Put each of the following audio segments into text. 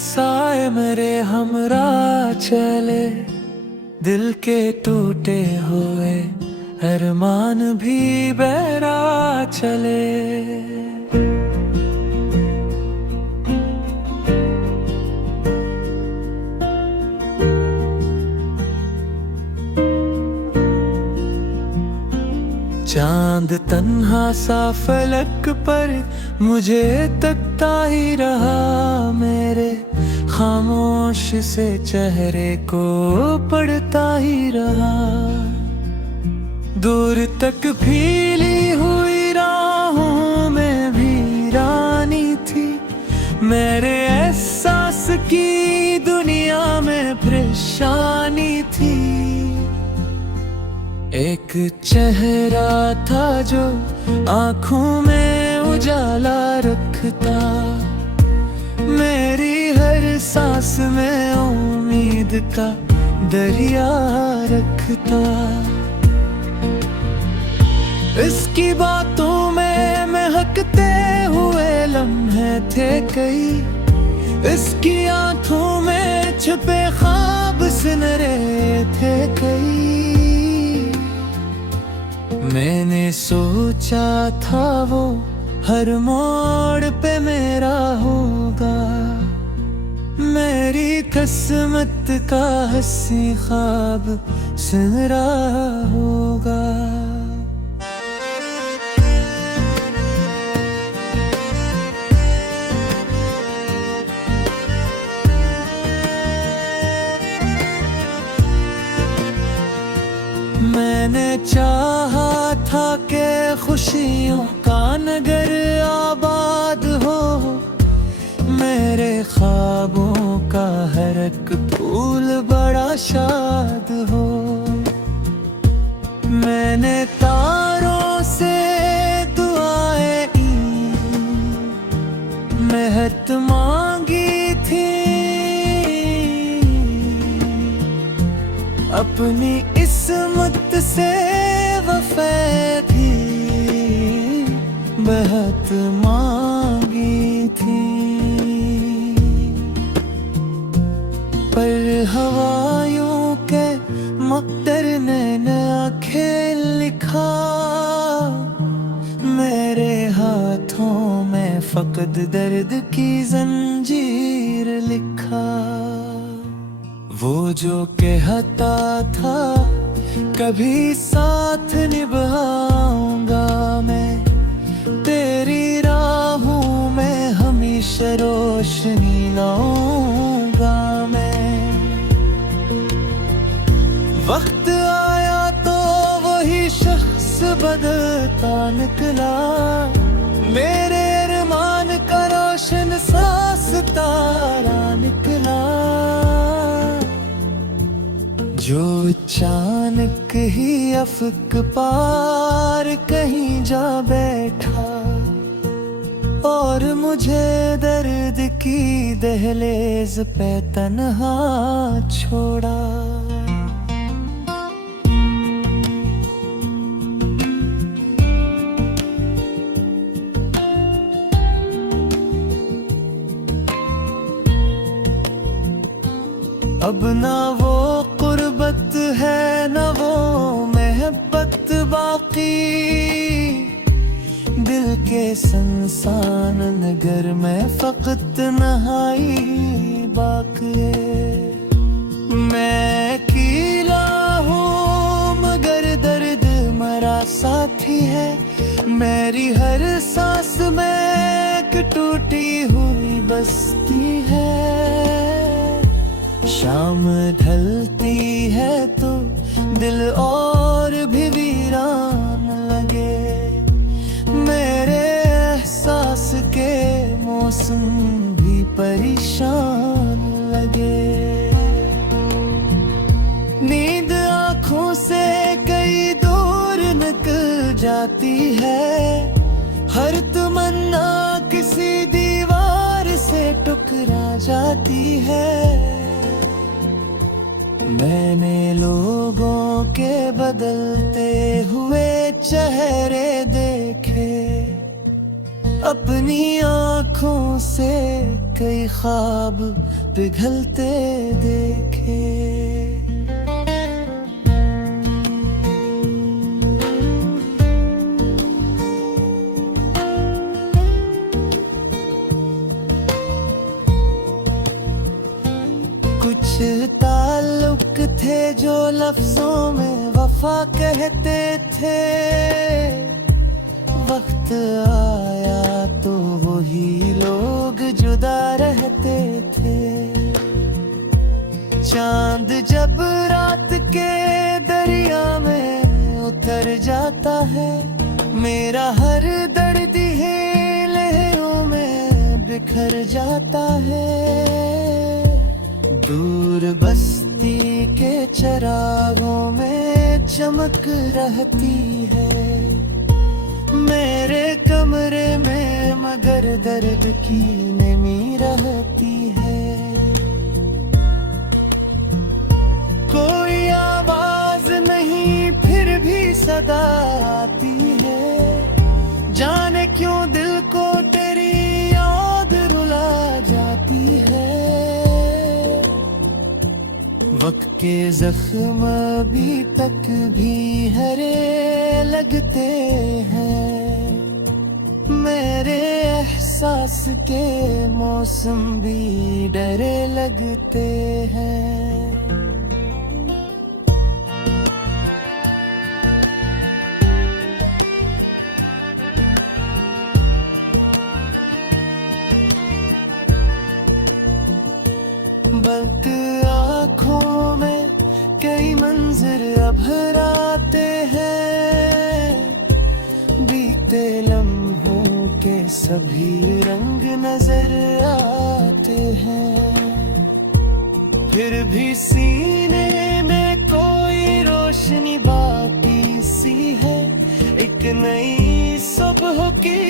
साए मेरे हमरा चले, दिल के टूटे हुए अरमान भी बहरा चले। चांद तन्हा सा फलक पर मुझे तकता ही रहा, मेरे खामोश से चेहरे को पढ़ता ही रहा। दूर तक फैली हुई राहों में भी रानी थी, मेरे एहसास की दुनिया में परेशानी थी। एक चेहरा था जो आँखों में उजाला रखता, मेरी हर सांस में उम्मीद का दरिया रखता। इसकी बातों में महकते हुए लम्हे थे कई, इसकी आँखों में छुपे ख्वाब सुनहरे थे कई। मैंने सोचा था वो हर मोड़ पे मेरा होगा, मेरी किस्मत का हंसी ख्वाब सुनहरा होगा। मैंने चाहा था कि खुशियों का नगर आबाद हो, मेरे ख्वाबों का हर एक फूल बड़ा शाद हो। मैंने तारों से दुआएं मेहत मांगी थी, अपनी किस्मत से वफा थी बहुत मांगी थी। पर हवायों के मकदर ने नया खेल लिखा, मेरे हाथों में फकत दर्द की जंजीर लिखा। वो जो कहता था कभी साथ निभाऊंगा मैं, तेरी राहों में हमेशा रोशनी लाऊंगा मैं। वक्त आया तो वही शख्स बदलता निकला, मेरे अरमान का रोशन सा सितारा निकला। जो अचानक ही अफक पार कहीं जा बैठा, और मुझे दर्द की दहलीज पे तन्हा छोड़ा। अब ना वो कुर्बत है न वो महब्बत बाकी, दिल के संसान नगर में फकत तन्हाई बाकी है। मैं अकेला हूँ मगर दर्द मरा साथी है, मेरी हर सांस में एक टूटी हुई बस्ती है। शाम ढलती है तो दिल और भी वीरान लगे, मेरे एहसास के मौसम भी परेशान लगे। नींद आँखों से कई दूर निकल जाती है, हर तमन्ना किसी दीवार से टकरा जाती है। मैंने लोगों के बदलते हुए चेहरे देखे, अपनी आँखों से कई ख्वाब पिघलते देखे। कुछ ताल्लुक थे जो लफ्जों में वफा कहते थे, वक्त आया तो वही लोग जुदा रहते थे। चांद जब रात के दरिया में उतर जाता है, मेरा हर दर्द ही लहरों में बिखर जाता है। दूर बस्ती के चिरागों में चमक रहती है मेरे कमरे में, मगर दर्द की नमी रहती है। कोई आवाज नहीं फिर भी सदा आती है, जाने क्यों दिल को तेरी याद रुला जाती है। वक्त के जख्म अभी तक भी हरे लगते हैं, मेरे एहसास के मौसम भी डरे लगते हैं। बंद आँखों में कई मंजर अभर आते हैं, बीते लम्हों के सभी रंग नजर आते हैं। फिर भी सीने में कोई रोशनी बाकी सी है, एक नई सुबह की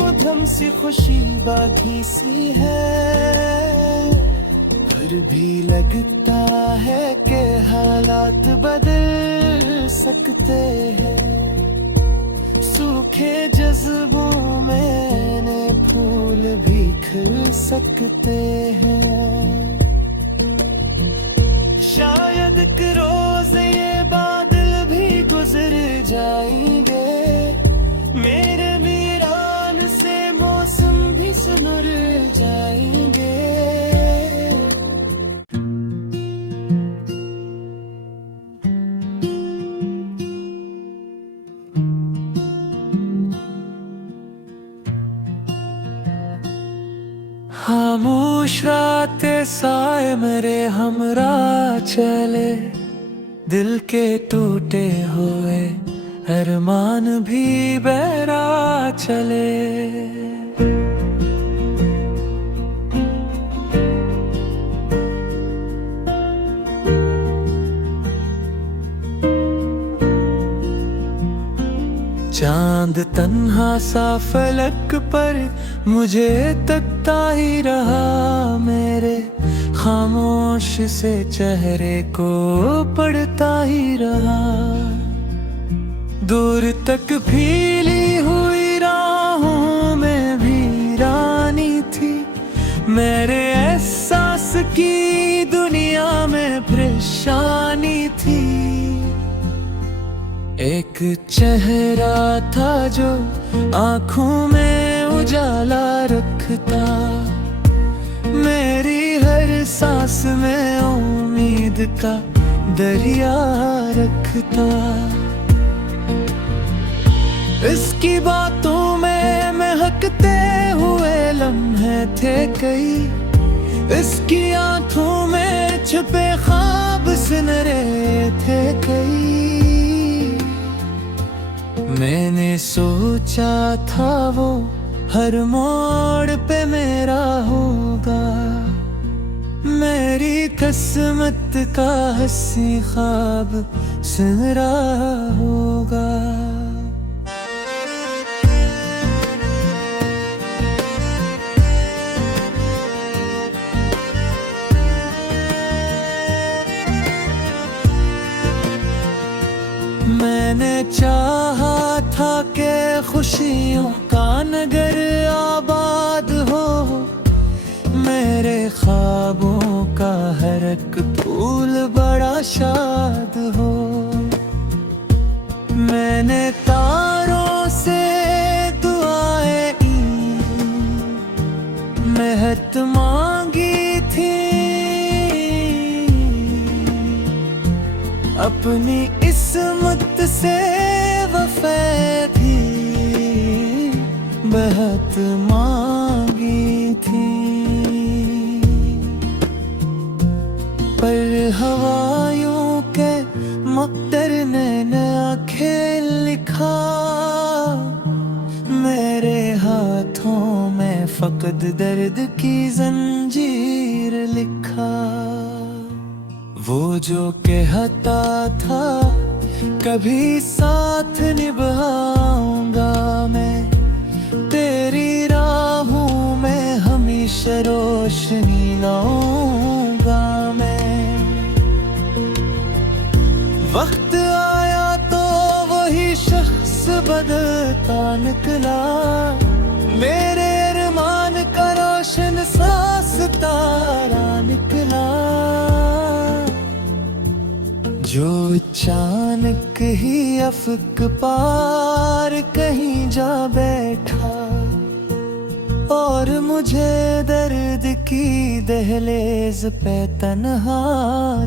मधुम सी खुशी बाकी सी है। फिर भी लगता है कि हालात बदल सकते हैं, सूखे जज्बों में नए फूल भी खिल सकते हैं। शायद एक रोज ये बादल भी गुजर जाएंगे, मेरे वीरान से मौसम भी सुधर जाएंगे। खामोश रातें साए मेरे हमरा चले, दिल के टूटे हुए अरमान भी बहरा चले। चांद तन्हा सा फलक पर मुझे तकता ही रहा, मेरे खामोश से चेहरे को पढ़ता ही रहा। दूर तक फैली हुई राहों में वीरानी थी, मेरे एहसास की दुनिया में परेशानी थी। एक चेहरा था जो आँखों में उजाला रखता, मेरी हर सांस में उम्मीद का दरिया रखता। इसकी बातों में महकते हुए लम्हे थे कई, इसकी आँखों में छुपे ख्वाब सुनहरे थे कई। मैंने सोचा था वो हर मोड़ पे मेरा होगा, मेरी किस्मत का हंसी ख्वाब सुनहरा होगा। मैंने चाहा था कि खुशियों का नगर आबाद हो, ख्वाबों का हर एक फूल बड़ा शाद हो। मैंने तारों से दुआएं मेहत मांगी थी, अपनी इस्मत से वफा थी बहुत मांगी थी। पर हवायों के मक्तर ने नया खेल लिखा, मेरे हाथों में फकत दर्द की जंजीर लिखा। वो जो कहता था कभी साथ निभाऊंगा मैं, तेरी राहों में हमेशा रोशनी लाऊंगा मैं। वक्त आया तो वही शख्स बदलता निकला, मेरे अरमान का रोशन सा सितारा निकला। जो अचानक ही अफक पार कहीं जा बैठा, और मुझे दर्द की दहलीज पे तन्हा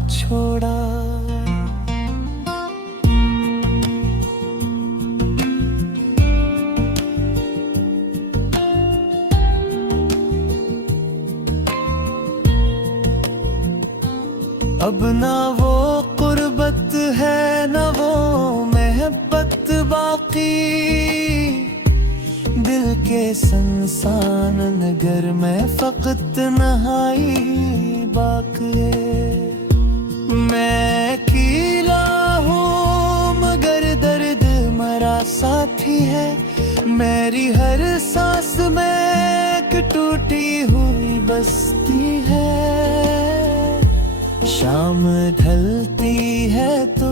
छोड़ा। अब ना वो कुर्बत है ना वो महब्बत बाकी, दिल के संसान नगर में फकत तन्हाई बाकी है। मैं अकेला हूँ मगर दर्द मरा साथी है, मेरी हर सांस में एक टूटी हुई बस्ती है। शाम ढलती है तो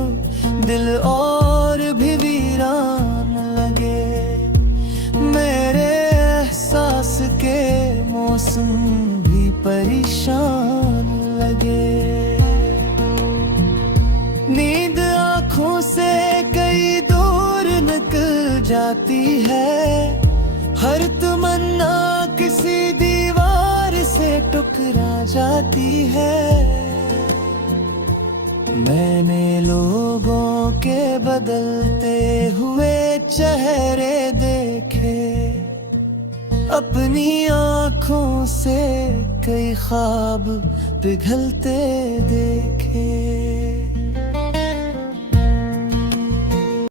दिल और भी वीरान लगे, मेरे एहसास के मौसम भी परेशान लगे। नींद आँखों से कई दूर निकल जाती है, हर तमन्ना किसी दीवार से टकरा जाती है। मैंने लोगों के बदलते हुए चेहरे देखे, अपनी आँखों से कई ख्वाब पिघलते देखे।